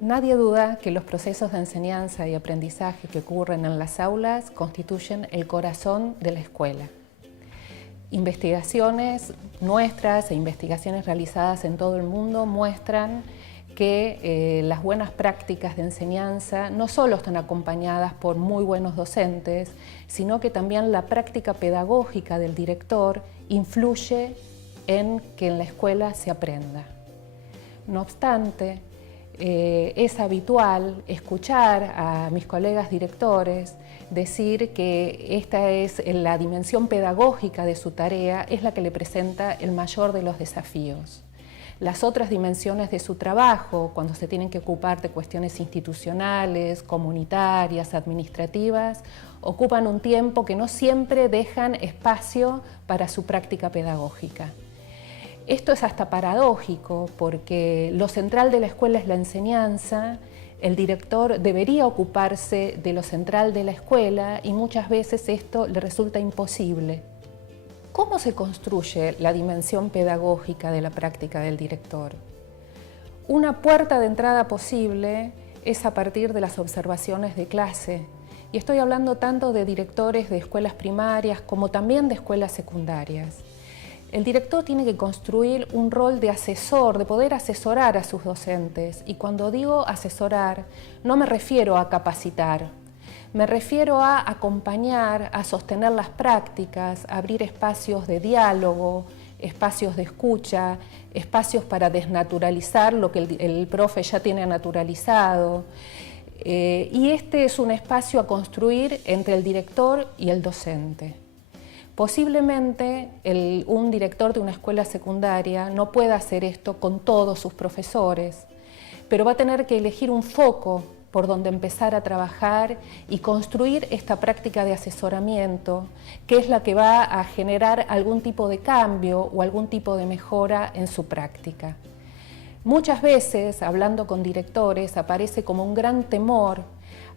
Nadie duda que los procesos de enseñanza y aprendizaje que ocurren en las aulas constituyen el corazón de la escuela. Investigaciones nuestras e investigaciones realizadas en todo el mundo muestran que las buenas prácticas de enseñanza no solo están acompañadas por muy buenos docentes, sino que también la práctica pedagógica del director influye en que en la escuela se aprenda. No obstante, es habitual escuchar a mis colegas directores decir que esta es la dimensión pedagógica de su tarea, es la que le presenta el mayor de los desafíos. Las otras dimensiones de su trabajo, cuando se tienen que ocupar de cuestiones institucionales, comunitarias, administrativas, ocupan un tiempo que no siempre dejan espacio para su práctica pedagógica. Esto es hasta paradójico porque lo central de la escuela es la enseñanza, el director debería ocuparse de lo central de la escuela y muchas veces esto le resulta imposible. ¿Cómo se construye la dimensión pedagógica de la práctica del director? Una puerta de entrada posible es a partir de las observaciones de clase. Y estoy hablando tanto de directores de escuelas primarias como también de escuelas secundarias. El director tiene que construir un rol de asesor, de poder asesorar a sus docentes. Y cuando digo asesorar, no me refiero a capacitar. Me refiero a acompañar, a sostener las prácticas, a abrir espacios de diálogo, espacios de escucha, espacios para desnaturalizar lo que el profe ya tiene naturalizado. Y este es un espacio a construir entre el director y el docente. Posiblemente un director de una escuela secundaria no pueda hacer esto con todos sus profesores, pero va a tener que elegir un foco por donde empezar a trabajar y construir esta práctica de asesoramiento, que es la que va a generar algún tipo de cambio o algún tipo de mejora en su práctica. Muchas veces, hablando con directores, aparece como un gran temor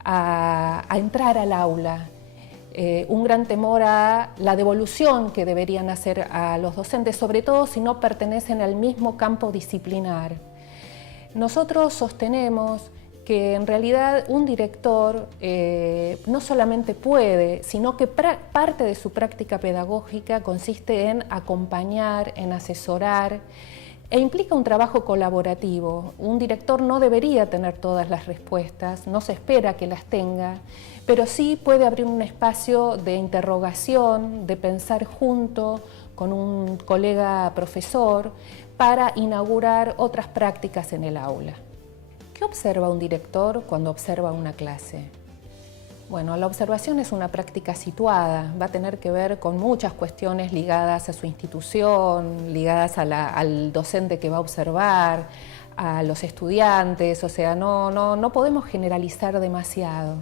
a entrar al aula, un gran temor a la devolución que deberían hacer a los docentes, sobre todo si no pertenecen al mismo campo disciplinar. Nosotros sostenemos que en realidad un director no solamente puede, sino que parte de su práctica pedagógica consiste en acompañar, en asesorar, e implica un trabajo colaborativo. Un director no debería tener todas las respuestas, no se espera que las tenga, pero sí puede abrir un espacio de interrogación, de pensar junto con un colega profesor para inaugurar otras prácticas en el aula. ¿Qué observa un director cuando observa una clase? Bueno, la observación es una práctica situada, va a tener que ver con muchas cuestiones ligadas a su institución, ligadas al docente que va a observar, a los estudiantes, o sea, no podemos generalizar demasiado.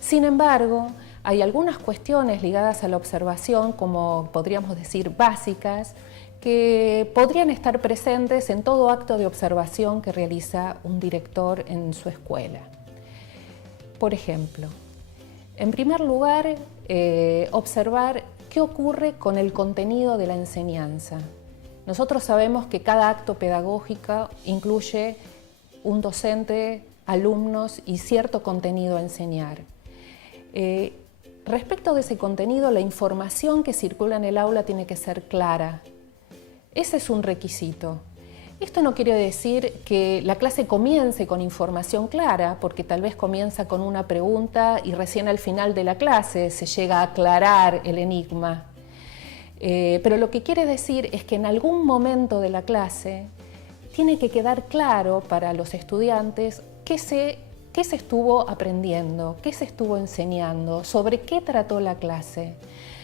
Sin embargo, hay algunas cuestiones ligadas a la observación, como podríamos decir básicas, que podrían estar presentes en todo acto de observación que realiza un director en su escuela. Por ejemplo, en primer lugar, observar qué ocurre con el contenido de la enseñanza. Nosotros sabemos que cada acto pedagógico incluye un docente, alumnos y cierto contenido a enseñar. Respecto de ese contenido, la información que circula en el aula tiene que ser clara. Ese es un requisito. Esto no quiere decir que la clase comience con información clara, porque tal vez comienza con una pregunta y recién al final de la clase se llega a aclarar el enigma. Pero lo que quiere decir es que en algún momento de la clase tiene que quedar claro para los estudiantes qué se estuvo aprendiendo, qué se estuvo enseñando, sobre qué trató la clase.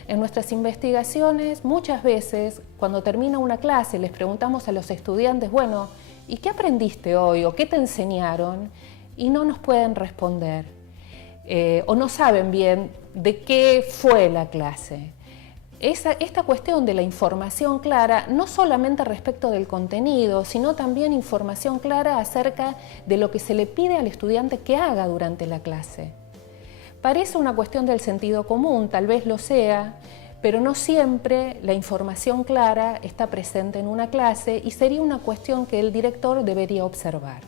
En nuestras investigaciones, muchas veces, cuando termina una clase, les preguntamos a los estudiantes, bueno, ¿y qué aprendiste hoy? ¿O qué te enseñaron? Y no nos pueden responder. O no saben bien de qué fue la clase. Esta cuestión de la información clara, no solamente respecto del contenido, sino también información clara acerca de lo que se le pide al estudiante que haga durante la clase. Parece una cuestión del sentido común, tal vez lo sea, pero no siempre la información clara está presente en una clase y sería una cuestión que el director debería observar.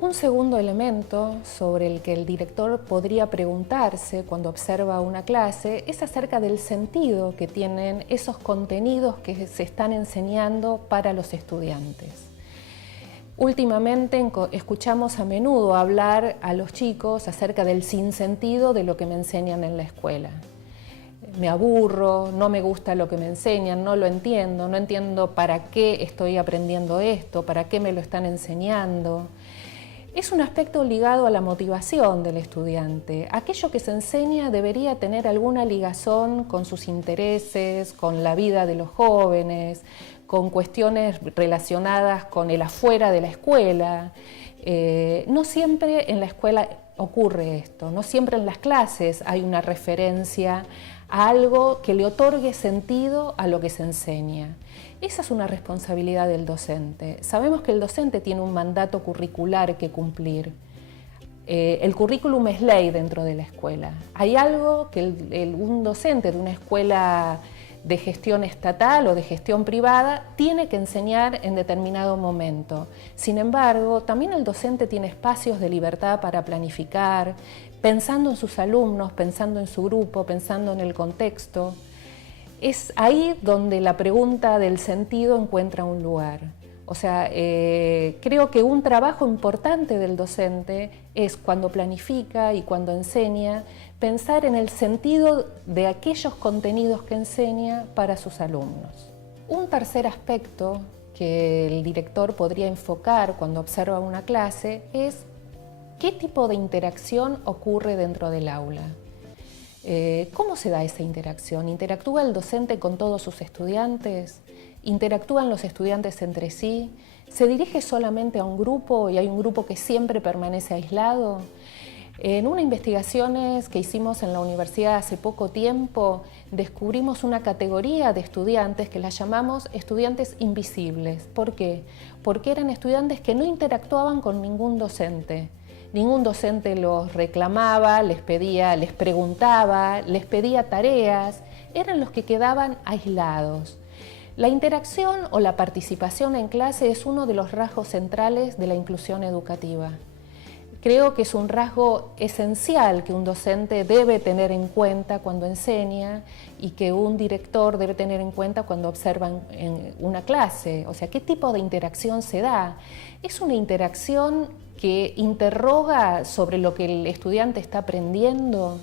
Un segundo elemento sobre el que el director podría preguntarse cuando observa una clase es acerca del sentido que tienen esos contenidos que se están enseñando para los estudiantes. Últimamente escuchamos a menudo hablar a los chicos acerca del sinsentido de lo que me enseñan en la escuela. Me aburro, no me gusta lo que me enseñan, no lo entiendo, no entiendo para qué estoy aprendiendo esto, para qué me lo están enseñando. Es un aspecto ligado a la motivación del estudiante. Aquello que se enseña debería tener alguna ligazón con sus intereses, con la vida de los jóvenes, con cuestiones relacionadas con el afuera de la escuela. No siempre en la escuela ocurre esto, no siempre en las clases hay una referencia a algo que le otorgue sentido a lo que se enseña. Esa es una responsabilidad del docente. Sabemos que el docente tiene un mandato curricular que cumplir. El currículum es ley dentro de la escuela. Hay algo que un docente de una escuela de gestión estatal o de gestión privada tiene que enseñar en determinado momento. Sin embargo, también el docente tiene espacios de libertad para planificar, pensando en sus alumnos, pensando en su grupo, pensando en el contexto. Es ahí donde la pregunta del sentido encuentra un lugar. O sea, creo que un trabajo importante del docente es cuando planifica y cuando enseña, pensar en el sentido de aquellos contenidos que enseña para sus alumnos. Un tercer aspecto que el director podría enfocar cuando observa una clase es qué tipo de interacción ocurre dentro del aula. ¿Cómo se da esa interacción? ¿Interactúa el docente con todos sus estudiantes? ¿Interactúan los estudiantes entre sí? ¿Se dirige solamente a un grupo y hay un grupo que siempre permanece aislado? En unas investigaciones que hicimos en la universidad hace poco tiempo, descubrimos una categoría de estudiantes que las llamamos estudiantes invisibles. ¿Por qué? Porque eran estudiantes que no interactuaban con ningún docente. Ningún docente los reclamaba, les preguntaba, les pedía tareas, eran los que quedaban aislados. La interacción o la participación en clase es uno de los rasgos centrales de la inclusión educativa. Creo que es un rasgo esencial que un docente debe tener en cuenta cuando enseña y que un director debe tener en cuenta cuando observa en una clase. O sea, ¿qué tipo de interacción se da? Es una interacción que interroga sobre lo que el estudiante está aprendiendo.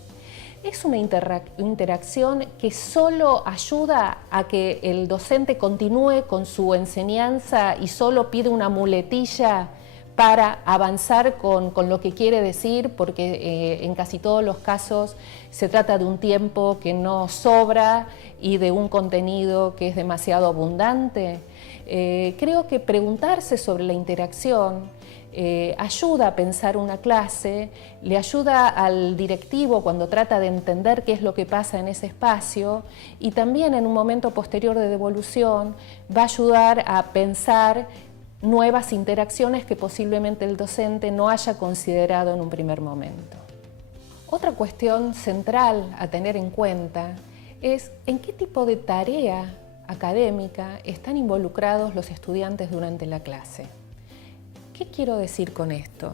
Es una interacción que solo ayuda a que el docente continúe con su enseñanza y solo pide una muletilla para avanzar con lo que quiere decir, porque en casi todos los casos se trata de un tiempo que no sobra y de un contenido que es demasiado abundante. Creo que preguntarse sobre la interacción ayuda a pensar una clase, le ayuda al directivo cuando trata de entender qué es lo que pasa en ese espacio y también en un momento posterior de devolución va a ayudar a pensar nuevas interacciones que posiblemente el docente no haya considerado en un primer momento. Otra cuestión central a tener en cuenta es en qué tipo de tarea académica están involucrados los estudiantes durante la clase. ¿Qué quiero decir con esto?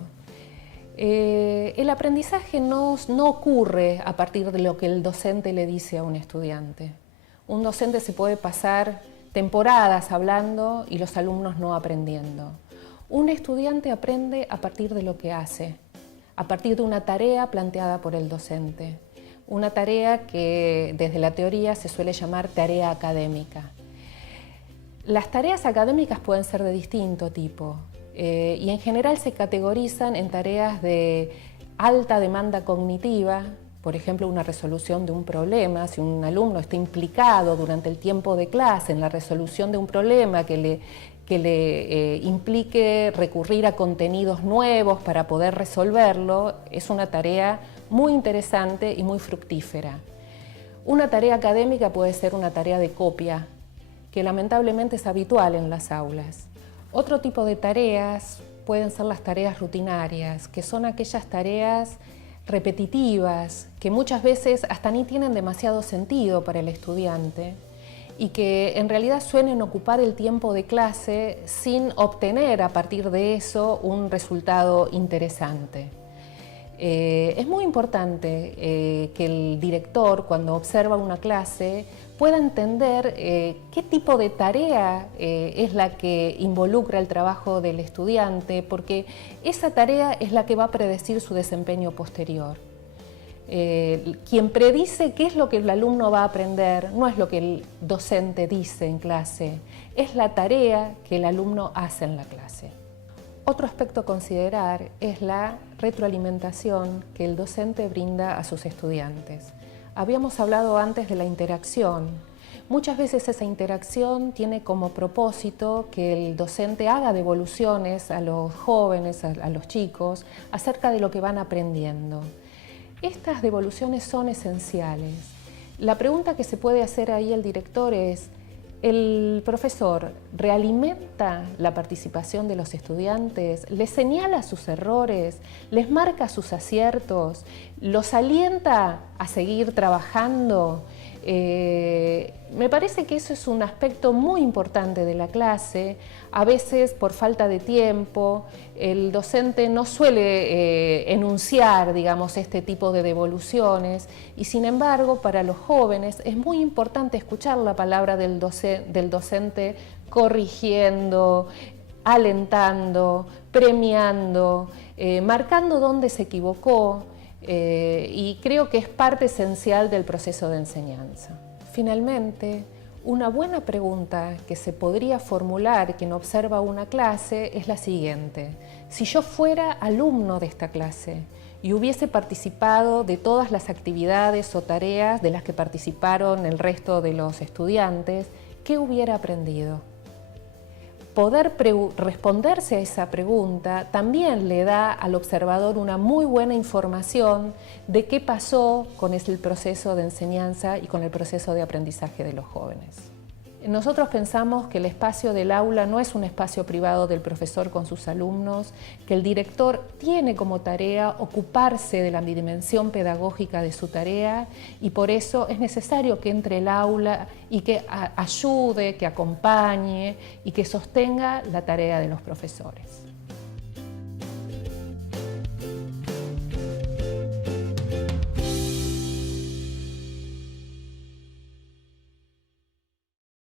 El aprendizaje no ocurre a partir de lo que el docente le dice a un estudiante. Un docente se puede pasar temporadas hablando y los alumnos no aprendiendo. Un estudiante aprende a partir de lo que hace, a partir de una tarea planteada por el docente. Una tarea que desde la teoría se suele llamar tarea académica. Las tareas académicas pueden ser de distinto tipo. Y en general se categorizan en tareas de alta demanda cognitiva, por ejemplo, una resolución de un problema. Si un alumno está implicado durante el tiempo de clase en la resolución de un problema que le implique recurrir a contenidos nuevos para poder resolverlo, es una tarea muy interesante y muy fructífera. Una tarea académica puede ser una tarea de copia, que lamentablemente es habitual en las aulas. Otro tipo de tareas pueden ser las tareas rutinarias, que son aquellas tareas repetitivas, que muchas veces hasta ni tienen demasiado sentido para el estudiante y que en realidad suelen ocupar el tiempo de clase sin obtener a partir de eso un resultado interesante. Es muy importante que el director, cuando observa una clase, pueda entender qué tipo de tarea es la que involucra el trabajo del estudiante, porque esa tarea es la que va a predecir su desempeño posterior. Quien predice qué es lo que el alumno va a aprender no es lo que el docente dice en clase, es la tarea que el alumno hace en la clase. Otro aspecto a considerar es la retroalimentación que el docente brinda a sus estudiantes. Habíamos hablado antes de la interacción. Muchas veces esa interacción tiene como propósito que el docente haga devoluciones a los jóvenes, a los chicos, acerca de lo que van aprendiendo. Estas devoluciones son esenciales. La pregunta que se puede hacer ahí el director es: ¿el profesor realimenta la participación de los estudiantes? ¿Les señala sus errores? ¿Les marca sus aciertos? ¿Los alienta a seguir trabajando? Me parece que eso es un aspecto muy importante de la clase. A veces, por falta de tiempo, el docente no suele enunciar, digamos, este tipo de devoluciones, y sin embargo, para los jóvenes es muy importante escuchar la palabra del docente corrigiendo, alentando, premiando, marcando dónde se equivocó. Y creo que es parte esencial del proceso de enseñanza. Finalmente, una buena pregunta que se podría formular quien observa una clase es la siguiente: si yo fuera alumno de esta clase y hubiese participado de todas las actividades o tareas de las que participaron el resto de los estudiantes, ¿qué hubiera aprendido? Poder responderse a esa pregunta también le da al observador una muy buena información de qué pasó con el proceso de enseñanza y con el proceso de aprendizaje de los jóvenes. Nosotros pensamos que el espacio del aula no es un espacio privado del profesor con sus alumnos, que el director tiene como tarea ocuparse de la dimensión pedagógica de su tarea, y por eso es necesario que entre el aula y que ayude, que acompañe y que sostenga la tarea de los profesores.